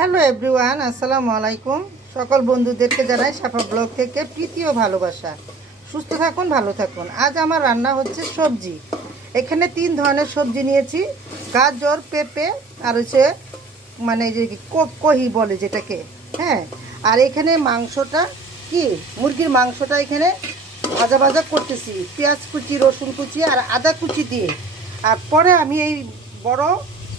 Hello everyone, আসসালামু আলাইকুম। সকল বন্ধুদেরকে জানাই সাফা ব্লগ থেকে প্রীতি ও ভালোবাসা। সুস্থ থাকুন, ভালো থাকুন। আজ আমার রান্না হচ্ছে সবজি। এখানে 3 ধরনের সবজি নিয়েছি, গাজর, পেঁপে আর হচ্ছে মানে যে কহি বলে যেটাকে, হ্যাঁ। আর এখানে মাংসটা কি, মুরগির মাংসটা এখানে ভাজা ভাজা করতেছি পেঁয়াজ কুচি, রসুন কুচি আর আদা কুচি দিয়ে। আর পরে আমি এই বড়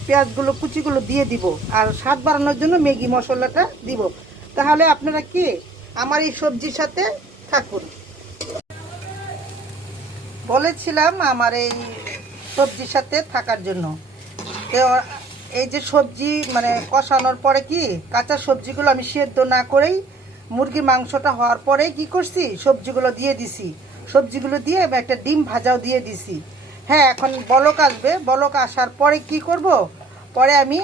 পেঁয়াজগুলো কুচিগুলো দিয়ে দিব, আর স্বাদ বাড়ানোর জন্য ম্যাগি মশলাটা দিব। তাহলে আপনারা কি আমার এই সবজির সাথে থাকুন। বলেছিলাম আমার এই সবজির সাথে থাকার জন্য। তো এই যে সবজি মানে কষানোর পরে কি কাঁচা সবজিগুলো আমি সেদ্ধ না করেই মুরগির মাংসটা হওয়ার পরে কি করছি, সবজিগুলো দিয়ে দিছি। সবজিগুলো দিয়ে আমি একটা ডিম ভাজাও দিয়ে দিছি। হ্যাঁ, এখন বলক আসবে, বলক আসার পরে কি করব, পরে আমি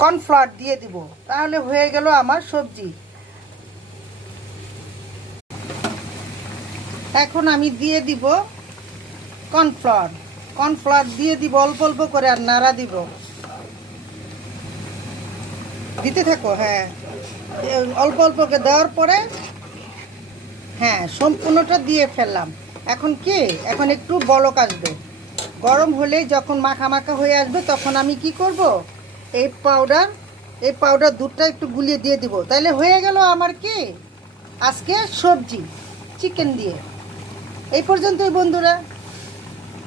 কর্নফ্লাওয়ার দিয়ে দিব। তাহলে হয়ে গেল আমার সবজি। এখন আমি দিয়ে দিব কর্নফ্লাওয়ার। কর্নফ্লাওয়ার দিয়ে দিব অল্প অল্প করে, আর নাড়া দিব, দিতে থাকো। হ্যাঁ, অল্প অল্প করে দেওয়ার পরে হ্যাঁ সম্পূর্ণটা দিয়ে ফেললাম। এখন কি, এখন একটু বলক আসবে, গরম হলেই যখন মাখা মাখা হয়ে আসবে তখন আমি কি করব, এই পাউডার দুধটা একটু গুলিয়ে দিয়ে দিব। তাইলে হয়ে গেল আমার কি আজকে সবজি চিকেন দিয়ে। এই পর্যন্তই বন্ধুরা।